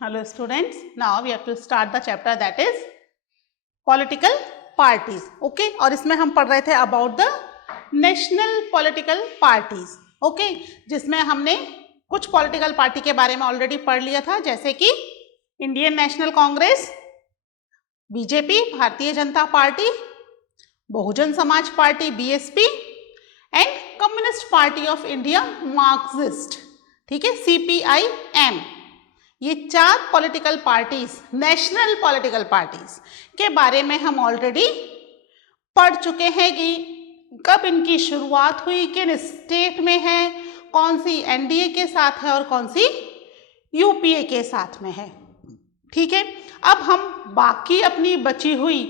Hello students, now we have to start the chapter that is political parties. Okay, और इसमें हम पढ़ रहे थे about the national political parties. Okay, जिसमें हमने कुछ political party के बारे में already पढ़ लिया था, जैसे कि Indian national Congress, BJP Bharatiya Janata party, Bahujan Samaj party BSP and communist party of India Marxist. ठीक है, CPIM. ये 4 political parties, national political parties के बारे में हम ऑलरेडी पढ़ चुके हैं कि कब इनकी शुरुआत हुई, किन स्टेट में है, कौन सी एनडीए के साथ है और कौन सी यूपीए के साथ में है. ठीक है, अब हम बाकी अपनी बची हुई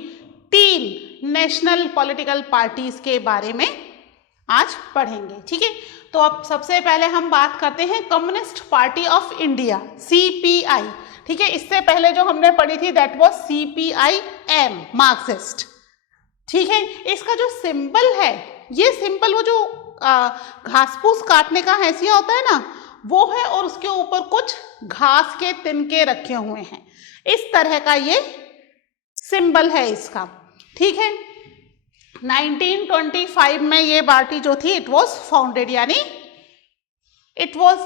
3 नेशनल पॉलिटिकल पार्टीज के बारे में आज पढ़ेंगे. ठीक है, तो अब सबसे पहले हम बात करते हैं communist party of India, CPI. ठीक है, इससे पहले जो हमने पढ़ी थी दैट वाज CPIM, मार्क्सिस्ट. ठीक है, इसका जो सिंबल है, ये सिंबल वो जो घास फूस काटने का हैसिया होता है ना, वो है, और उसके ऊपर कुछ घास के तिनके रखे हुए हैं. इस तरह का ये सिंबल है इसका. ठीक है, 1925 में ये पार्टी जो थी इट वॉज फाउंडेड, यानी it was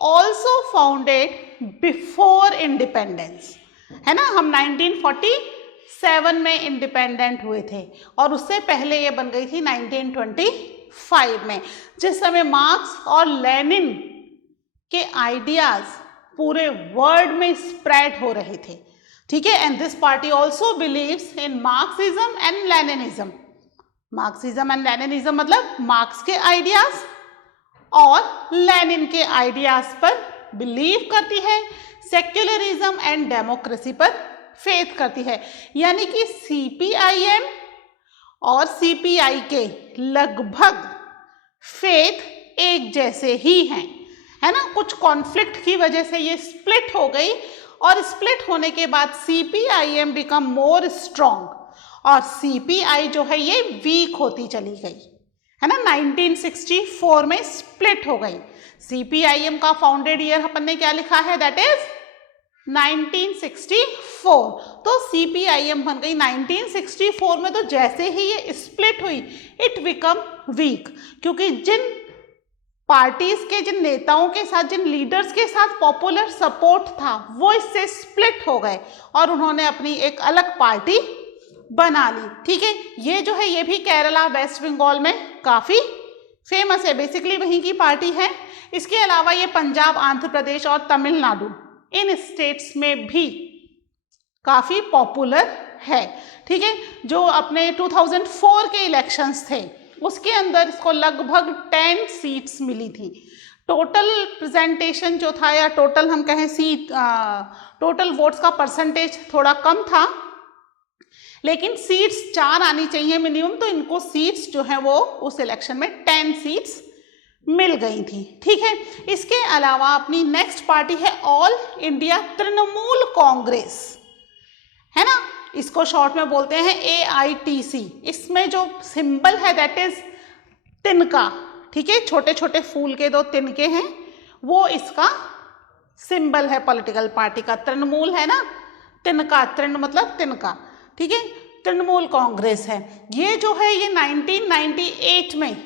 also founded before independence, है ना. हम 1947 में इंडिपेंडेंट हुए थे और उससे पहले ये बन गई थी 1925 में, जिस समय मार्क्स और लेनिन के आइडियाज पूरे वर्ल्ड में स्प्रेड हो रहे थे. ठीक है, and this party also believes in Marxism and Leninism. Marxism and Leninism मतलब मार्क्स के आइडियाज और लेनिन के आइडियाज पर बिलीव करती है, सेक्युलरिज्म एंड डेमोक्रेसी पर फेथ करती है. यानी कि CPIM और CPI के लगभग फेथ एक जैसे ही हैं, है ना. कुछ कॉन्फ्लिक्ट की वजह से ये स्प्लिट हो गई और स्प्लिट होने के बाद CPIM बिकम मोर स्ट्रॉन्ग और CPI जो है ये वीक होती चली गई, है ना. 1964 में स्प्लिट हो गई. CPIM का फाउंडेड ईयर अपन ने क्या लिखा है, दैट इज 1964. तो CPIM बन गई 1964 में. तो जैसे ही ये स्प्लिट हुई इट बिकम वीक, क्योंकि जिन पार्टीज के, जिन नेताओं के साथ, जिन लीडर्स के साथ पॉपुलर सपोर्ट था वो इससे स्प्लिट हो गए और उन्होंने अपनी एक अलग पार्टी बना ली. ठीक है, ये जो है ये भी केरला, वेस्ट बंगाल में काफ़ी फेमस है, बेसिकली वहीं की पार्टी है. इसके अलावा ये पंजाब, आंध्र प्रदेश और तमिलनाडु, इन स्टेट्स में भी काफ़ी पॉपुलर है. ठीक है, जो अपने 2004 के इलेक्शंस थे उसके अंदर इसको लगभग 10 सीट्स मिली थी. टोटल प्रेजेंटेशन जो था, या टोटल हम कहें सीट, टोटल वोट्स का परसेंटेज थोड़ा कम था, लेकिन सीट्स 4 आनी चाहिए मिनिमम, तो इनको सीट्स जो हैं वो उस इलेक्शन में 10 सीट्स मिल गई थी. ठीक है, इसके अलावा अपनी नेक्स्ट पार्टी है ऑल इंडिया तृणमूल कांग्रेस, है ना. इसको शॉर्ट में बोलते हैं AITC. इसमें जो सिंबल है दैट इज तिनका. ठीक है, छोटे छोटे फूल के 2 तिनके हैं, वो इसका सिंबल है पॉलिटिकल पार्टी का. तृणमूल है ना, तिनका, तृण मतलब तिनका. ठीक है, तृणमूल कांग्रेस है. ये जो है ये 1998 में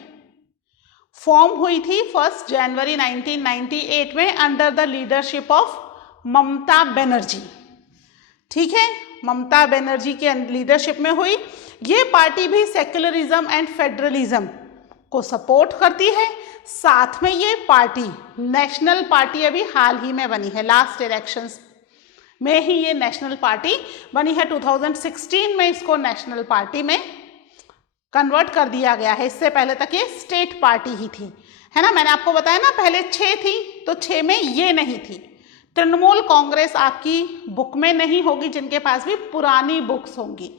फॉर्म हुई थी, 1 जनवरी 1998 में, under the leadership of Mamata Banerjee. ठीक है, ममता बनर्जी के लीडरशिप में हुई. ये पार्टी भी सेक्युलरिज्म एंड फेडरलिज्म को सपोर्ट करती है. साथ में ये पार्टी नेशनल पार्टी अभी हाल ही में बनी है, लास्ट इलेक्शंस में ही ये नेशनल पार्टी बनी है. 2016 में इसको नेशनल पार्टी में कन्वर्ट कर दिया गया है. इससे पहले तक ये स्टेट पार्टी ही थी, है ना. मैंने आपको बताया ना पहले 6 थी, तो 6 में ये नहीं थी. तृणमूल कांग्रेस आपकी बुक में नहीं होगी, जिनके पास भी पुरानी बुक्स होंगी.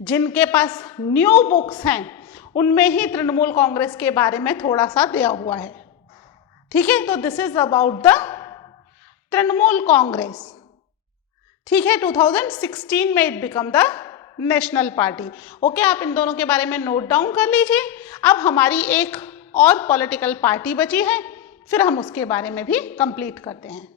जिनके पास न्यू बुक्स हैं उनमें ही तृणमूल कांग्रेस के बारे में थोड़ा सा दिया हुआ है. ठीक है, तो this is about the Trinamool Congress. ठीक है, 2016 में it become the national party. Okay, आप इन दोनों के बारे में नोट डाउन कर लीजिए. अब हमारी एक और पॉलिटिकल पार्टी बची है, फिर हम उसके बारे में भी कंप्लीट करते हैं.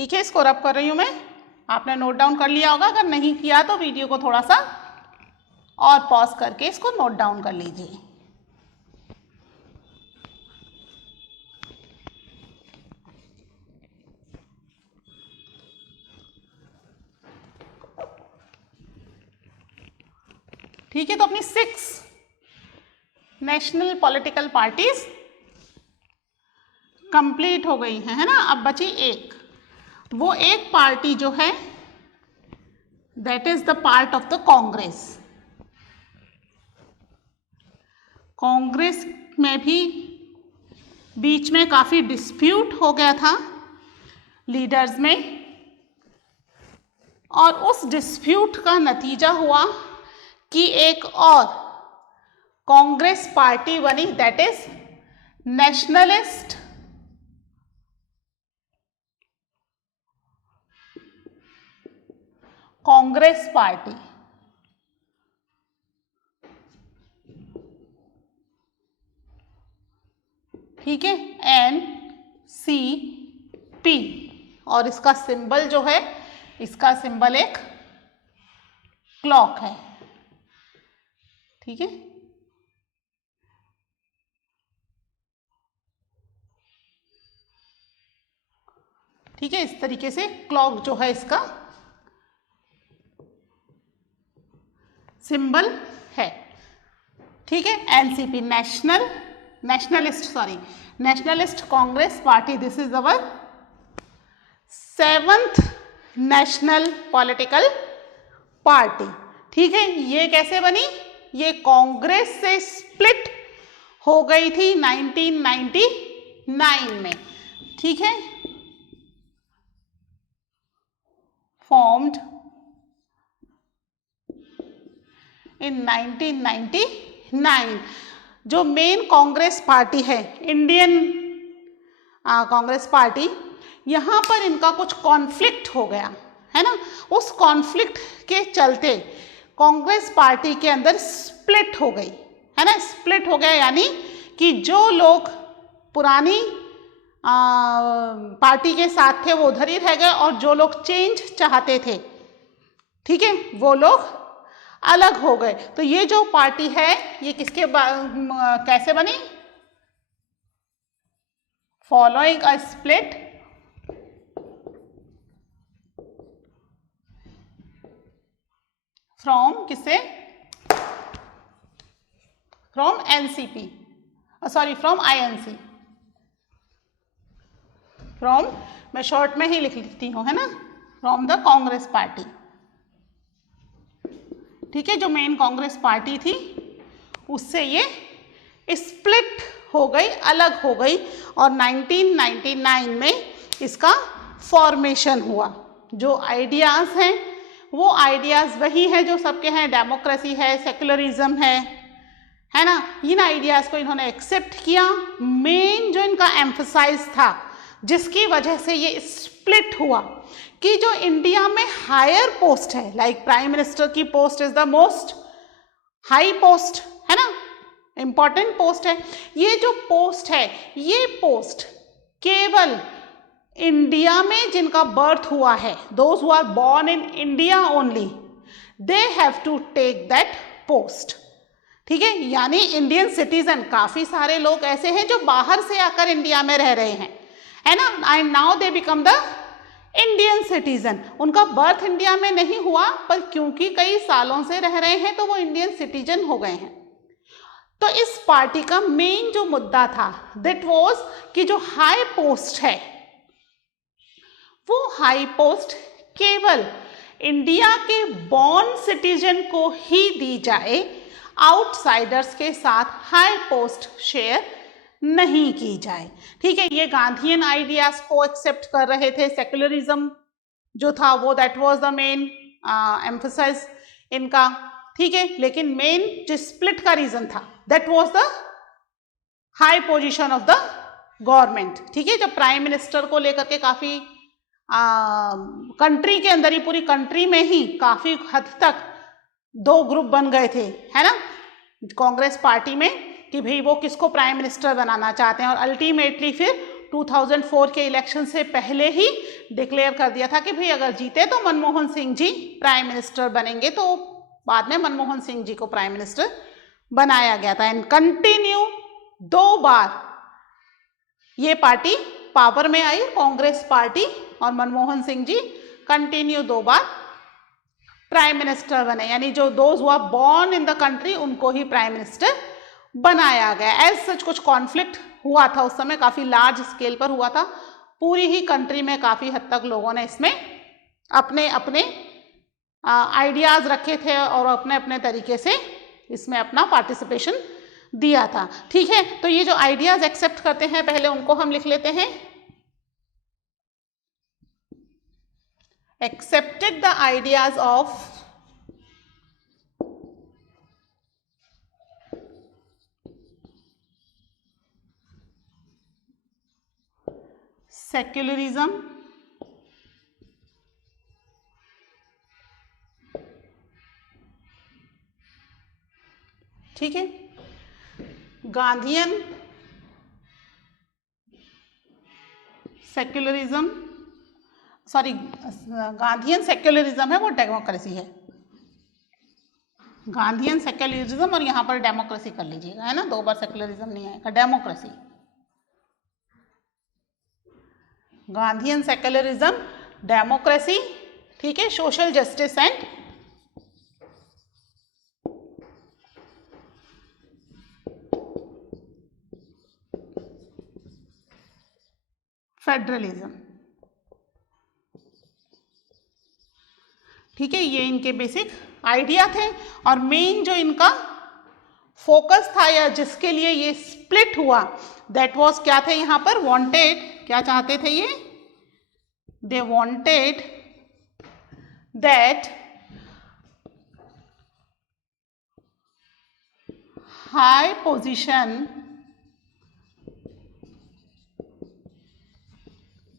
ठीक है, इसको रब कर रही हूँ मैं, आपने नोट डाउन कर लिया होगा, अगर नहीं किया तो वीडियो को थोड़ा सा और पॉज करके इसको नोट डाउन कर लीजिए। ठीक है, तो अपनी 6 नेशनल पॉलिटिकल पार्टीज कंप्लीट हो गई हैं, है ना। अब बची एक, वो एक पार्टी जो है that is the part of the Congress. Congress में भी बीच में काफी डिस्प्यूट हो गया था लीडर्स में, और उस डिस्प्यूट का नतीजा हुआ कि एक और कांग्रेस पार्टी बनी, that is nationalist Congress party. ठीक है, NCP, और इसका सिंबल जो है, इसका सिंबल एक क्लॉक है। ठीक है, ठीक है, इस तरीके से क्लॉक जो है इसका सिंबल है। ठीक है, NCP nationalist Congress party, this is our 7th national political party. ठीक है, ये कैसे बनी? ये कांग्रेस से स्प्लिट हो गई थी 1999 में। ठीक है, फॉर्म्ड इन 1999। जो मेन कांग्रेस पार्टी है, इंडियन कांग्रेस पार्टी, यहाँ पर इनका कुछ कॉन्फ्लिक्ट हो गया है ना। उस कॉन्फ्लिक्ट के चलते कांग्रेस पार्टी के अंदर स्प्लिट हो गई है ना। स्प्लिट हो गया यानी कि जो लोग पुरानी पार्टी के साथ थे वो उधर ही रह गए, और जो लोग चेंज चाहते थे, ठीक है, वो लोग अलग हो गए। तो ये जो पार्टी है ये किसके कैसे बनी? फॉलोइंग अ स्प्लिट फ्रॉम किससे? From NCP, sorry from INC, from, मैं शॉर्ट में ही लिख लिखती हूँ है ना, फ्रॉम द कांग्रेस पार्टी। ठीक है, जो मेन कांग्रेस पार्टी थी उससे ये स्प्लिट हो गई, अलग हो गई, और 1999 में इसका फॉर्मेशन हुआ। जो आइडियाज़ हैं वो आइडियाज़ वही हैं जो सबके हैं, डेमोक्रेसी है, सेक्युलरिज्म है ना। इन आइडियाज़ को इन्होंने एक्सेप्ट किया। मेन जो इनका एम्फसाइज था, जिसकी वजह से ये स्प्लिट हुआ, कि जो इंडिया में हायर पोस्ट है, लाइक प्राइम मिनिस्टर की post is the most high post है ना, इंपॉर्टेंट पोस्ट है। ये जो पोस्ट है, ये पोस्ट केवल इंडिया में जिनका बर्थ हुआ है, those who are born in India only, they have to take that post. ठीक है, यानी इंडियन सिटीजन, काफी सारे लोग ऐसे हैं जो बाहर से आकर इंडिया में रह रहे हैं, है ना, and now they become the Indian citizen. उनका बर्थ इंडिया में नहीं हुआ, पर क्योंकि कई सालों से रह रहे हैं तो वो इंडियन सिटीजन हो गए हैं। तो इस पार्टी का मेन जो मुद्दा था दैट वाज कि जो हाई पोस्ट है, वो हाई पोस्ट केवल इंडिया के बॉर्न सिटीजन को ही दी जाए, आउटसाइडर्स के साथ हाई पोस्ट शेयर नहीं की जाए। ठीक है, ये गांधीयन आइडियाज को एक्सेप्ट कर रहे थे। सेक्युलरिज्म जो था वो that was the main emphasize इनका। ठीक है, लेकिन मेन जो स्प्लिट का रीजन था that was the high position of the government. ठीक है, जब प्राइम मिनिस्टर को लेकर के काफी कंट्री के अंदर ही, पूरी कंट्री में ही काफी हद तक दो ग्रुप बन गए थे, है ना, कांग्रेस पार्टी में, कि भाई वो किसको प्राइम मिनिस्टर बनाना चाहते हैं, और अल्टीमेटली फिर 2004 के इलेक्शन से पहले ही डिक्लेयर कर दिया था कि भाई अगर जीते तो मनमोहन सिंह जी प्राइम मिनिस्टर बनेंगे, तो बाद में मनमोहन सिंह जी को प्राइम मिनिस्टर बनाया गया था। एंड कंटिन्यू 2 बार ये पार्टी पावर में आई, कांग्रेस पार्टी, और मनमोहन सिंह जी कंटिन्यू 2 बार प्राइम मिनिस्टर बने, यानी जो दोज हुआ बॉर्न इन द कंट्री उनको ही प्राइम मिनिस्टर बनाया गया। एज सच कुछ कॉन्फ्लिक्ट हुआ था उस समय, काफ़ी लार्ज स्केल पर हुआ था, पूरी ही कंट्री में काफ़ी हद तक लोगों ने इसमें अपने अपने आइडियाज़ रखे थे और अपने अपने तरीके से इसमें अपना पार्टिसिपेशन दिया था। ठीक है, तो ये जो आइडियाज़ एक्सेप्ट करते हैं पहले उनको हम लिख लेते हैं। Accepted the ideas of secularism, ठीक है, Gandhian secularism, sorry Gandhian secularism है, वो डेमोक्रेसी है, गांधीयन सेक्युलरिज्म, और यहाँ पर डेमोक्रेसी कर लीजिएगा, है ना, 2 बार सेक्युलरिज्म नहीं आएगा, डेमोक्रेसी, गांधीयन सेक्युलरिज्म, डेमोक्रेसी, ठीक है, सोशल जस्टिस एंड फेडरलिज्म, ठीक है, ये इनके बेसिक आइडिया थे। और मेन जो इनका फोकस था या जिसके लिए ये स्प्लिट हुआ, दैट वाज क्या थे यहाँ पर, वांटेड, क्या चाहते थे ये, they wanted that high position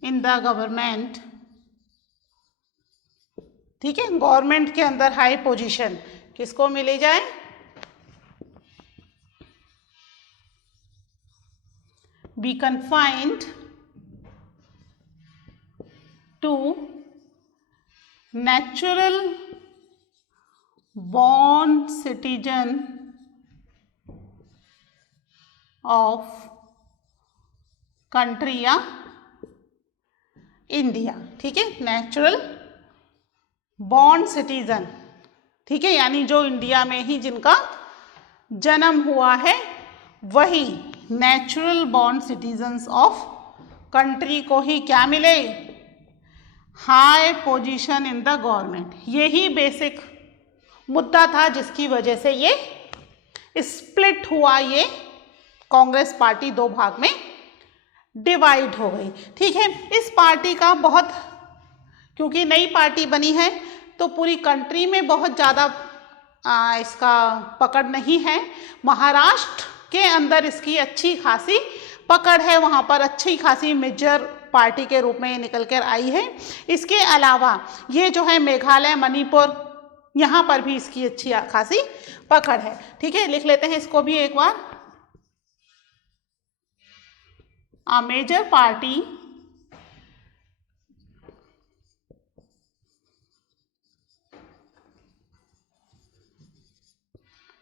in the government, ठीक है, गवर्नमेंट के अंदर हाई पोजीशन किसको मिली जाए, be confined to natural born citizen of country या इंडिया, ठीक है, नेचुरल बॉर्न सिटीजन, ठीक है, यानी जो इंडिया में ही जिनका जन्म हुआ है वही natural born citizens of country को ही क्या मिले, high position in the government. यही बेसिक मुद्दा था जिसकी वजह से ये स्प्लिट हुआ, ये कांग्रेस पार्टी 2 भाग में डिवाइड हो गई। ठीक है, इस पार्टी का बहुत, क्योंकि नई पार्टी बनी है तो पूरी कंट्री में बहुत ज़्यादा इसका पकड़ नहीं है। महाराष्ट्र के अंदर इसकी अच्छी खासी पकड़ है, वहाँ पर अच्छी खासी मेजर पार्टी के रूप में ये निकल कर आई है। इसके अलावा ये जो है मेघालय, मणिपुर, यहाँ पर भी इसकी अच्छी खासी पकड़ है। ठीक है, लिख लेते हैं इसको भी एक बार। A major party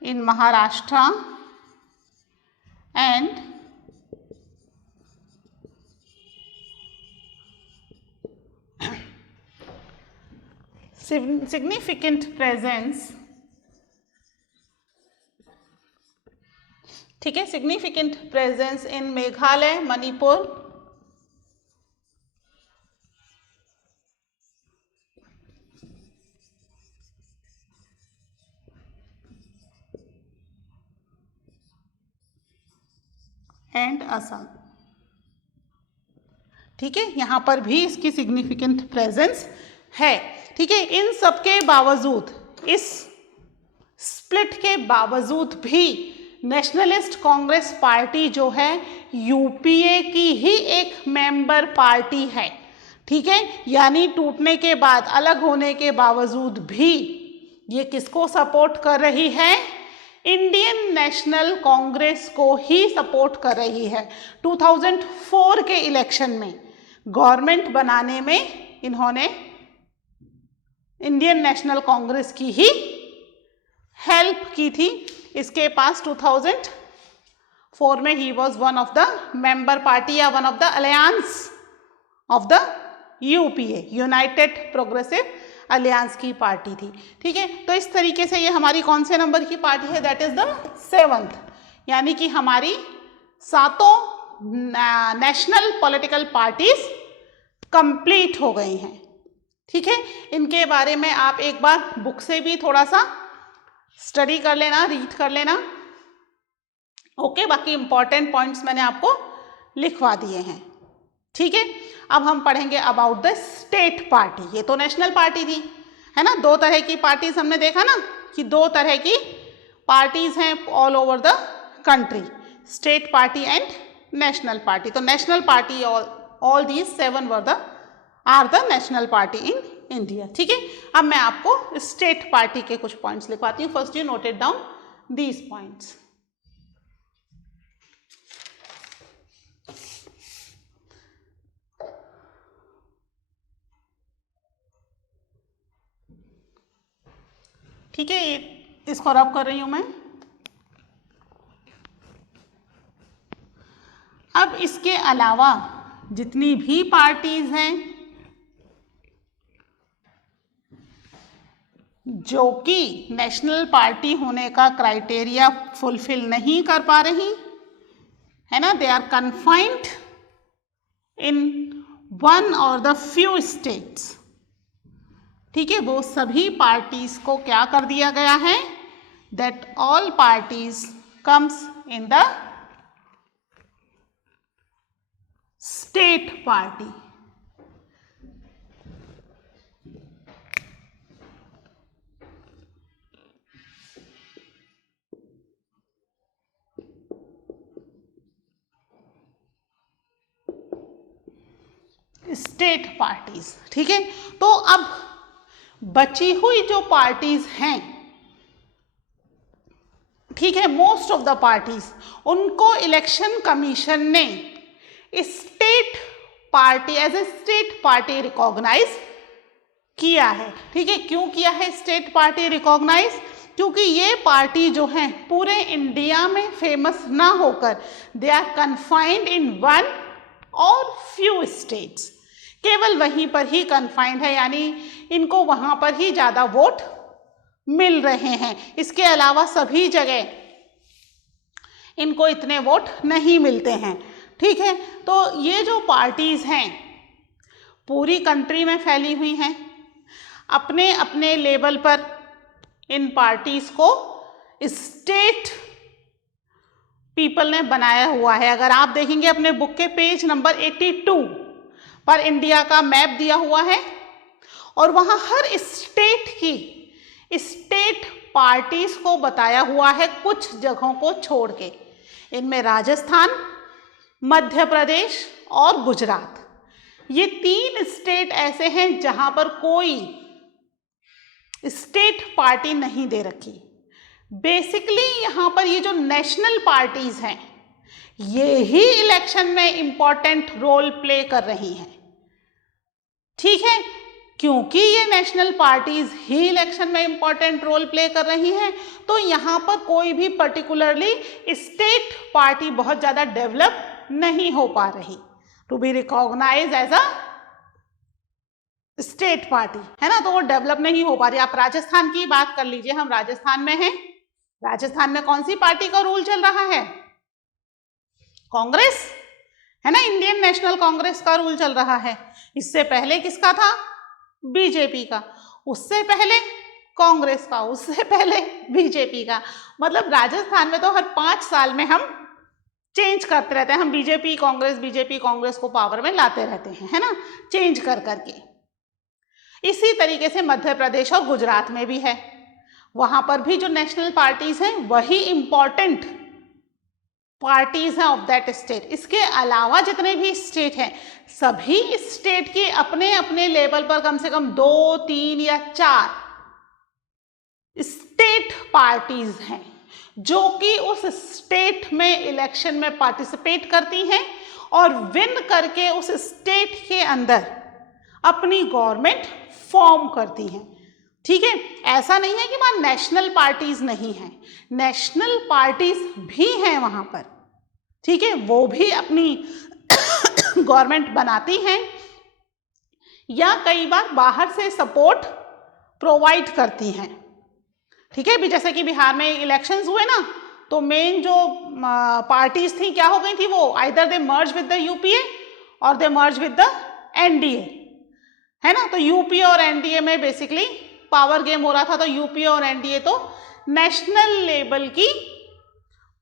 in Maharashtra and significant presence, ठीक है, significant presence in Meghalaya, Manipur and Assam. ठीक है, यहाँ पर भी इसकी सिग्निफिकेंट प्रेजेंस है। ठीक है, इन सब के बावजूद, इस स्प्लिट के बावजूद भी नेशनलिस्ट कांग्रेस पार्टी जो है यूपीए की ही एक मेंबर पार्टी है। ठीक है, यानी टूटने के बाद, अलग होने के बावजूद भी ये किसको सपोर्ट कर रही है, इंडियन नेशनल कांग्रेस को ही सपोर्ट कर रही है। 2004 के इलेक्शन में गवर्नमेंट बनाने में इन्होंने इंडियन नेशनल कांग्रेस की ही हेल्प की थी। इसके पास 2004 में ही was one of the member party या one of the alliance of the UPA, United Progressive Alliance की पार्टी थी। ठीक है, तो इस तरीके से ये हमारी कौन से नंबर की पार्टी है, दैट इज द 7th, यानी कि हमारी 7 नेशनल पॉलिटिकल पार्टीज कंप्लीट हो गई हैं। ठीक है, इनके बारे में आप एक बार बुक से भी थोड़ा सा स्टडी कर लेना, रीड कर लेना। ओके, बाकी इंपॉर्टेंट पॉइंट्स मैंने आपको लिखवा दिए हैं। ठीक है, अब हम पढ़ेंगे अबाउट द स्टेट पार्टी। ये तो नेशनल पार्टी थी, है ना। 2 तरह की पार्टीज हमने देखा ना कि 2 तरह की पार्टीज हैं all over the country, state party and national party. तो national party all these 7 are the national party in India. ठीक है, अब मैं आपको स्टेट पार्टी के कुछ पॉइंट्स लिखवाती हूँ। First you noted down these points. ठीक है, इसको रब कर रही हूं मैं। अब इसके अलावा जितनी भी पार्टीज हैं जो कि नेशनल पार्टी होने का क्राइटेरिया फुलफिल नहीं कर पा रही है ना, they are confined in one or the few states. ठीक है, वो सभी पार्टीज को क्या कर दिया गया है, that all parties comes in the state party. State parties. ठीक है, तो अब बची हुई जो पार्टीज हैं, ठीक है, मोस्ट ऑफ द पार्टीज, उनको इलेक्शन कमीशन ने state party as a state party recognize किया है। ठीक है, क्यों किया है स्टेट पार्टी रिकॉग्नाइज, क्योंकि ये पार्टी जो है पूरे इंडिया में फेमस ना होकर they are confined in one or few states, केवल वहीं पर ही कन्फाइंड है, यानी इनको वहां पर ही ज्यादा वोट मिल रहे हैं। इसके अलावा सभी जगह इनको इतने वोट नहीं मिलते हैं। ठीक है, तो ये जो पार्टीज हैं पूरी कंट्री में फैली हुई हैं, अपने अपने लेवल पर इन पार्टीज को स्टेट पीपल ने बनाया हुआ है। अगर आप देखेंगे अपने बुक के पेज नंबर 82 पर इंडिया का मैप दिया हुआ है और वहां हर स्टेट की स्टेट पार्टीज को बताया हुआ है, कुछ जगहों को छोड़ के। इनमें राजस्थान, मध्य प्रदेश और गुजरात, ये 3 स्टेट ऐसे हैं जहां पर कोई स्टेट पार्टी नहीं दे रखी। बेसिकली यहां पर ये जो नेशनल पार्टीज हैं ये ही इलेक्शन में इंपॉर्टेंट रोल प्ले कर रही हैं। ठीक है, क्योंकि ये नेशनल पार्टीज ही इलेक्शन में इंपॉर्टेंट रोल प्ले कर रही हैं, तो यहां पर कोई भी पर्टिकुलरली स्टेट पार्टी बहुत ज्यादा डेवलप नहीं हो पा रही to be recognize as a state party, है ना। तो वो डेवलप नहीं हो पा रही। आप राजस्थान की बात कर लीजिए, हम राजस्थान में हैं, राजस्थान में कौन सी पार्टी का रूल चल रहा है, कांग्रेस, है ना, इंडियन नेशनल कांग्रेस का रूल चल रहा है। इससे पहले किसका था, बीजेपी का, उससे पहले कांग्रेस का, उससे पहले बीजेपी का। मतलब राजस्थान में तो हर 5 साल में हम चेंज करते रहते हैं, हम बीजेपी कांग्रेस को पावर में लाते रहते हैं, है ना, चेंज कर करके। इसी तरीके से मध्य प्रदेश और गुजरात में भी है, वहां पर भी जो नेशनल पार्टीज हैं वही इंपॉर्टेंट पार्टीज हैं ऑफ दैट स्टेट। इसके अलावा जितने भी स्टेट हैं सभी स्टेट के अपने अपने लेवल पर कम से कम 2, 3 या 4 स्टेट पार्टीज हैं जो कि उस स्टेट में इलेक्शन में पार्टिसिपेट करती हैं और विन करके उस स्टेट के अंदर अपनी गवर्नमेंट फॉर्म करती हैं। ठीक है, ऐसा नहीं है कि वहाँ नेशनल पार्टीज नहीं हैं, नेशनल पार्टीज भी हैं वहाँ पर। ठीक है, वो भी अपनी गवर्नमेंट बनाती हैं या कई बार बाहर से सपोर्ट प्रोवाइड करती हैं। ठीक है, भी जैसे कि बिहार में इलेक्शंस हुए ना, तो मेन जो पार्टीज थी क्या हो गई थी, वो either they merge with the UPA और दे मर्ज विद द एनडीए, है ना। तो यूपीए और एनडीए में बेसिकली पावर गेम हो रहा था। तो यूपीए और एनडीए तो नेशनल लेवल की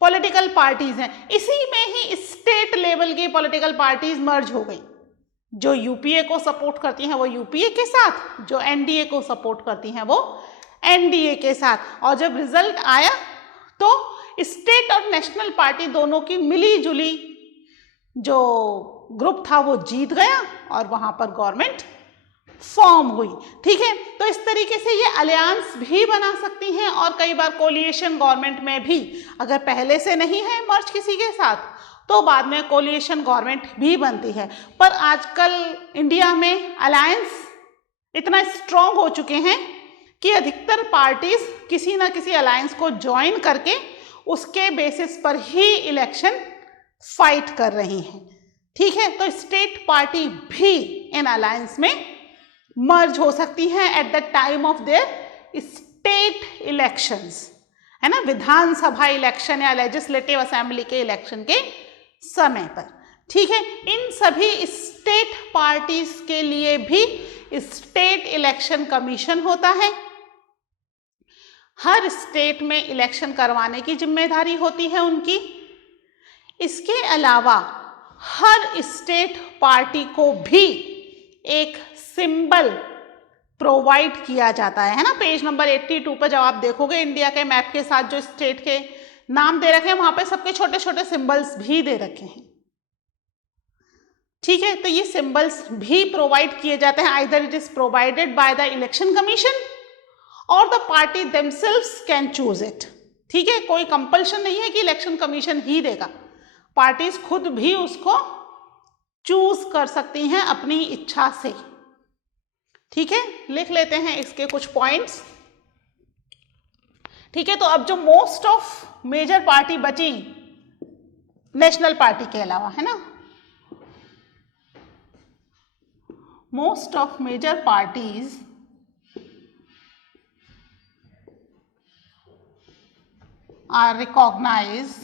पॉलिटिकल पार्टीज हैं। इसी में ही स्टेट लेवल की पॉलिटिकल पार्टीज मर्ज हो गई। जो यूपीए को सपोर्ट करती हैं वो यूपीए के साथ, जो एनडीए को सपोर्ट करती हैं वो एनडीए के साथ। और जब रिजल्ट आया तो स्टेट और नेशनल पार्टी दोनों की मिली जुली जो ग्रुप था वो जीत गया और वहां पर गवर्नमेंट फॉर्म हुई। ठीक है, तो इस तरीके से ये अलियांस भी बना सकती हैं और कई बार कोलिएशन गवर्नमेंट में भी, अगर पहले से नहीं है मर्ज किसी के साथ, तो बाद में कोलिएशन गवर्नमेंट भी बनती है। पर आजकल इंडिया में अलायंस इतना स्ट्रॉन्ग हो चुके हैं कि अधिकतर पार्टीज किसी ना किसी अलायंस को ज्वाइन करके उसके बेसिस पर ही इलेक्शन फाइट कर रही हैं। ठीक है, तो स्टेट पार्टी भी इन अलायंस में मर्ज हो सकती हैं at the time of their state elections, है ना, विधानसभा इलेक्शन या लेजिस्लेटिव असेंबली के इलेक्शन के समय पर। ठीक है, इन सभी स्टेट पार्टीज के लिए भी स्टेट इलेक्शन कमीशन होता है। हर स्टेट में इलेक्शन करवाने की जिम्मेदारी होती है उनकी। इसके अलावा हर स्टेट पार्टी को भी एक सिंबल प्रोवाइड किया जाता है ना। पेज नंबर 82 पर जब आप देखोगे इंडिया के मैप के साथ जो स्टेट के नाम दे रखे हैं, वहां पे सबके छोटे छोटे सिंबल्स भी दे रखे हैं। ठीक है, तो ये सिंबल्स भी प्रोवाइड किए जाते हैं। Either it is provided by the election commission और the party themselves can choose it. ठीक है, कोई कंपल्शन नहीं है कि इलेक्शन कमीशन ही देगा, पार्टीज खुद भी उसको चूज कर सकती हैं अपनी इच्छा से। ठीक है, लिख लेते हैं इसके कुछ पॉइंट्स। ठीक है, तो अब जो मोस्ट ऑफ मेजर पार्टी बची नेशनल पार्टी के अलावा, है ना, most of major parties are recognized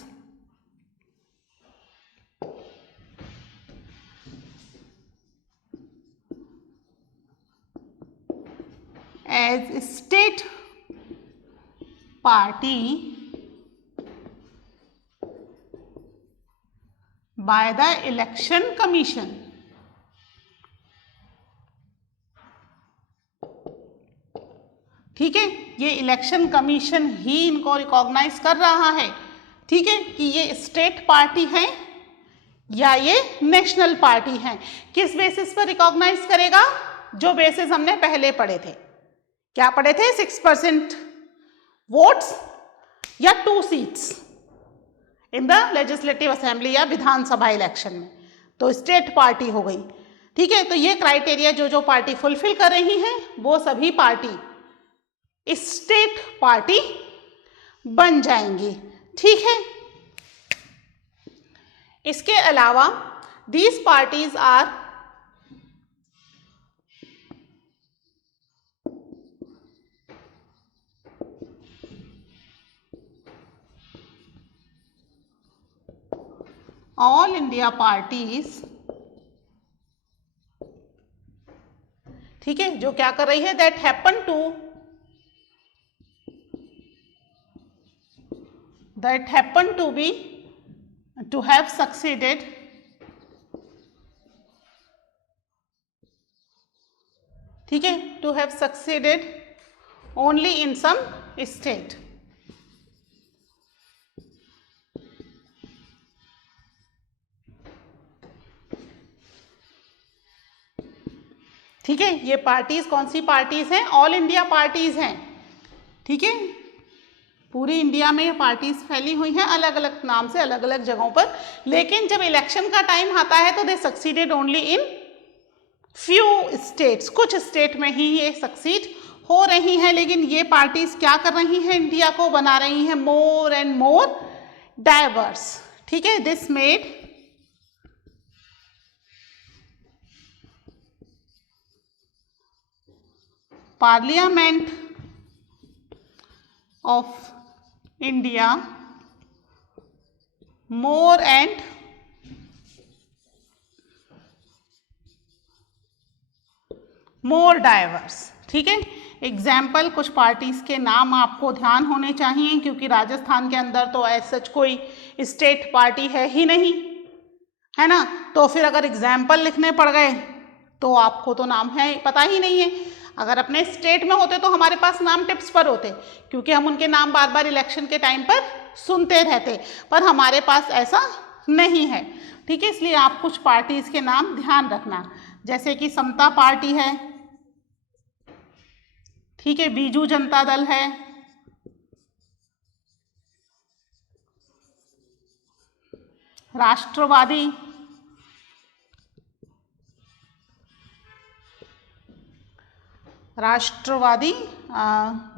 as state party by the election commission। ठीक है, ये इलेक्शन कमीशन ही इनको रिकॉग्नाइज कर रहा है। ठीक है, कि ये स्टेट पार्टी है या ये नेशनल पार्टी है। किस बेसिस पर रिकॉग्नाइज करेगा? जो बेसिस हमने पहले पढ़े थे। क्या पढ़े थे? 6% वोट्स या 2 seats in the legislative assembly या विधानसभा इलेक्शन में, तो स्टेट पार्टी हो गई। ठीक है, तो ये क्राइटेरिया जो पार्टी फुलफिल कर रही हैं वो सभी पार्टी स्टेट पार्टी बन जाएंगी। ठीक है, इसके अलावा these parties are all India parties. ठीक है, जो क्या कर रही है, that happen to have succeeded ठीक है, to have succeeded only in some state। ठीक है, ये पार्टीज कौन सी पार्टीज हैं? ऑल इंडिया पार्टीज हैं। ठीक है, पूरी इंडिया में ये पार्टीज फैली हुई हैं अलग अलग नाम से अलग अलग जगहों पर, लेकिन जब इलेक्शन का टाइम आता है तो दे succeeded only in few states, कुछ स्टेट में ही ये सक्सीड हो रही हैं। लेकिन ये पार्टीज क्या कर रही हैं, इंडिया को बना रही हैं मोर एंड मोर डाइवर्स। ठीक है, this made parliament of India more and more diverse. ठीक है, एग्जाम्पल कुछ पार्टीज के नाम आपको ध्यान होने चाहिए, क्योंकि राजस्थान के अंदर तो ऐसा सच कोई स्टेट पार्टी है ही नहीं, है ना। तो फिर अगर एग्जाम्पल लिखने पड़ गए तो आपको तो नाम है पता ही नहीं है। अगर अपने स्टेट में होते तो हमारे पास नाम टिप्स पर होते, क्योंकि हम उनके नाम बार बार इलेक्शन के टाइम पर सुनते रहते, पर हमारे पास ऐसा नहीं है। ठीक है, इसलिए आप कुछ पार्टीज के नाम ध्यान रखना, जैसे कि समता पार्टी है, ठीक है, बीजू जनता दल है, राष्ट्रवादी,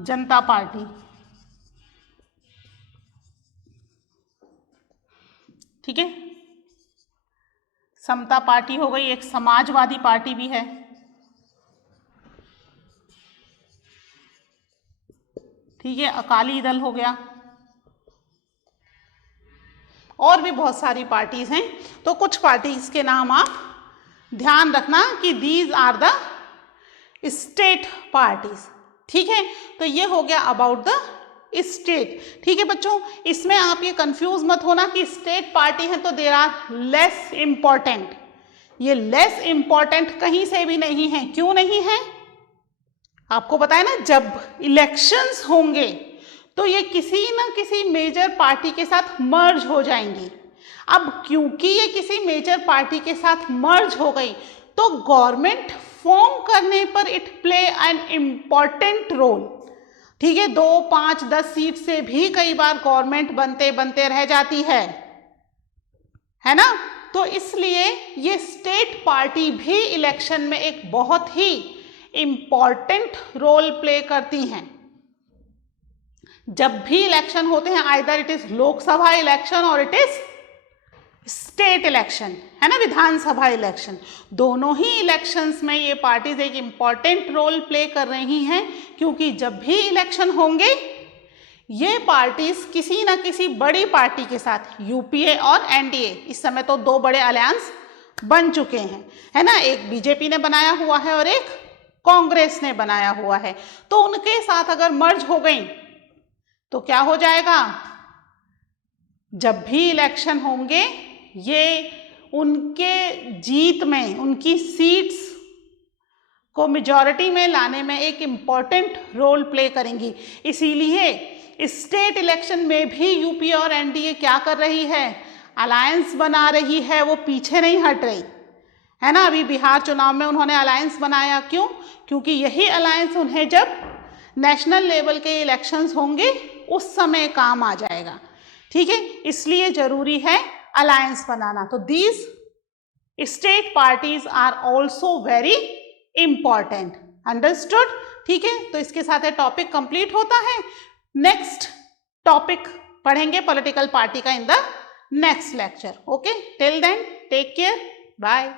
जनता पार्टी, ठीक है, समता पार्टी हो गई। एक समाजवादी पार्टी भी है, ठीक है, अकाली दल हो गया, और भी बहुत सारी पार्टीज हैं। तो कुछ पार्टीज के नाम आप ध्यान रखना कि these are the state parties. ठीक है, तो ये हो गया अबाउट द स्टेट। ठीक है बच्चों, इसमें आप ये कंफ्यूज मत होना कि स्टेट पार्टी है तो देर आर लेस इंपॉर्टेंट। ये लेस इंपॉर्टेंट कहीं से भी नहीं है। क्यों नहीं है, आपको पता है ना, जब इलेक्शंस होंगे तो ये किसी ना किसी मेजर पार्टी के साथ मर्ज हो जाएंगी। अब क्योंकि ये किसी मेजर पार्टी के साथ मर्ज हो गई तो गवर्नमेंट फॉर्म करने पर it play an important role. ठीक है, 2, 5, 10 सीट से भी कई बार गवर्नमेंट बनते बनते रह जाती है ना। तो इसलिए ये स्टेट पार्टी भी इलेक्शन में एक बहुत ही इम्पॉर्टेंट रोल प्ले करती हैं। जब भी इलेक्शन होते हैं, either it is Lok Sabha election और इट इज स्टेट इलेक्शन, है ना, विधानसभा इलेक्शन, दोनों ही इलेक्शंस में ये पार्टीज एक इम्पॉर्टेंट रोल प्ले कर रही हैं। क्योंकि जब भी इलेक्शन होंगे ये पार्टीज किसी ना किसी बड़ी पार्टी के साथ, यूपीए और एनडीए, इस समय तो 2 बड़े अलायंस बन चुके हैं, है ना, एक बीजेपी ने बनाया हुआ है और एक कांग्रेस ने बनाया हुआ है। तो उनके साथ अगर मर्ज हो गई तो क्या हो जाएगा, जब भी इलेक्शन होंगे ये उनके जीत में, उनकी सीट्स को मेजॉरिटी में लाने में एक इम्पॉर्टेंट रोल प्ले करेंगी। इसीलिए स्टेट इलेक्शन में भी यूपी और एनडीए क्या कर रही है, अलायंस बना रही है, वो पीछे नहीं हट रही, है ना। अभी बिहार चुनाव में उन्होंने अलायंस बनाया, क्यों, क्योंकि यही अलायंस उन्हें जब नेशनल लेवल के इलेक्शंस होंगे उस समय काम आ जाएगा। ठीक है, इसलिए जरूरी है अलायंस बनाना। तो these state parties are also very important, understood. ठीक है, तो इसके साथ टॉपिक कंप्लीट होता है। नेक्स्ट टॉपिक पढ़ेंगे पॉलिटिकल पार्टी का in the next lecture. Okay, till then take care, bye.